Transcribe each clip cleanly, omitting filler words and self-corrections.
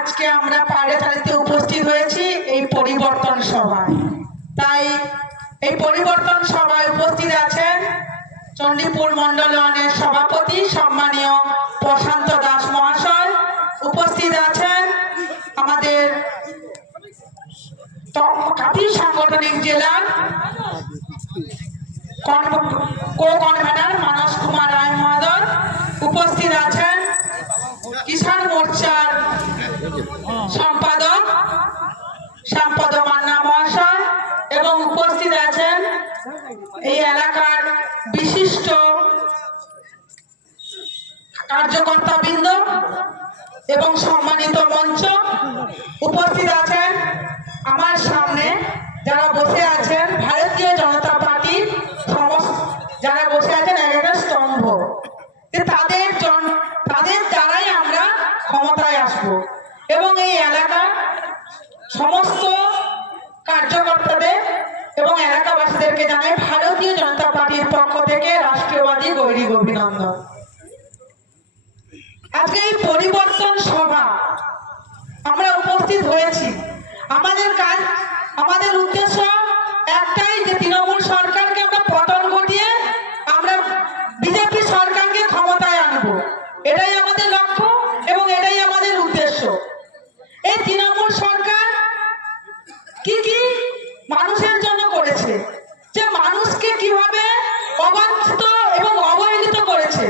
আজকে আমরা পাড়াচালিতে উপস্থিত হয়েছি এই পরিবর্তন সভায়। তাই এই পরিবর্তন সভায় উপস্থিত আছেন চণ্ডীপুর মন্ডল 1-এর সভাপতি সম্মানীয় প্রশান্ত দাস মহাশয়, উপস্থিত আছেন আমাদের কাঁথি সাংগঠনিক জেলার কো-কনভেনার মানস কুমার রায় মহোদয়, উপস্থিত আছেন কিষাণ মোর্চার সম্পাদক শ্যামপদ মান্না মহাশয় এবং উপস্থিত আছেন এই এলাকার বিশিষ্ট কার্যকর্তাবৃন্দ এবং সম্মানিত মঞ্চ। উপস্থিত আছেন আমার সামনে যারা বসে আছেন ভারতীয় জনতা পার্টির যারা বসে আছেন একটা স্তম্ভ, তাদের দ্বারাই আমরা ক্ষমতায় আসব এবং এই এলাকা সমস্ত কার্যকর্তাদের এবং এলাকাবাসীদেরকে জানাই ভারতীয় জনতা পার্টির পক্ষ থেকে রাষ্ট্রীয়বাদী গৈরিক অভিনন্দন। আজকে এই পরিবর্তন সভা আমরা উপস্থিত হয়েছি, আমাদের কাজ আমাদের উদ্দেশ্য একটাই যে তৃণমূল সরকারকে আমরা পতন ঘটিয়ে আমরা বিজেপি সরকারকে ক্ষমতায় আনবো, এটাই আমাদের লক্ষ্য এবং এটাই আমাদের উদ্দেশ্য। এই তৃণমূল সরকার কি কি মানুষের জন্য করেছে, যে মানুষকে কিভাবে অবাঞ্ছিত এবং অবহেলিত করেছে,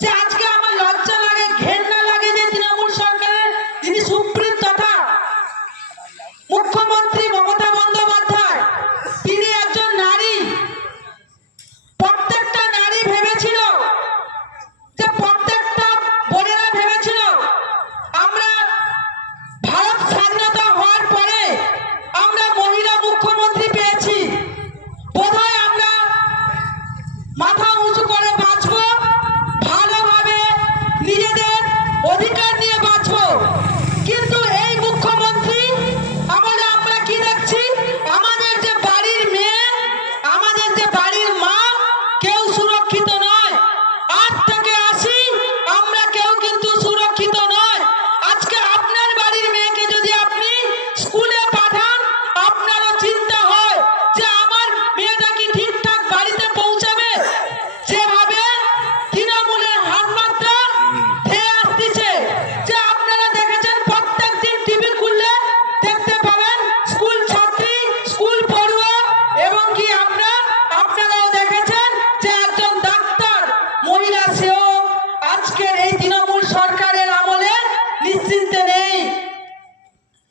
যে আজকে আমার লজ্জা লাগে ঘেন্না লাগে যে তৃণমূল সরকারের যিনি সুপ্রিম তথা মুখ্যমন্ত্রী মমতা বন্দ্যোপাধ্যায়, তিনি একজন নারী। প্রত্যেকটা নারী ভেবেছিল, যে প্রত্যেকটা বোনেরা ভেবেছিল আমরা ভারত স্বাধীনতা হওয়ার পরে আমরা মহিলা মুখ্যমন্ত্রী পেয়েছি, বোধহয় আমরা মাথা উঁচু করে বাঁচবো, ভালোভাবে নিজেদের অধিকার নিয়ে বাঁচবো।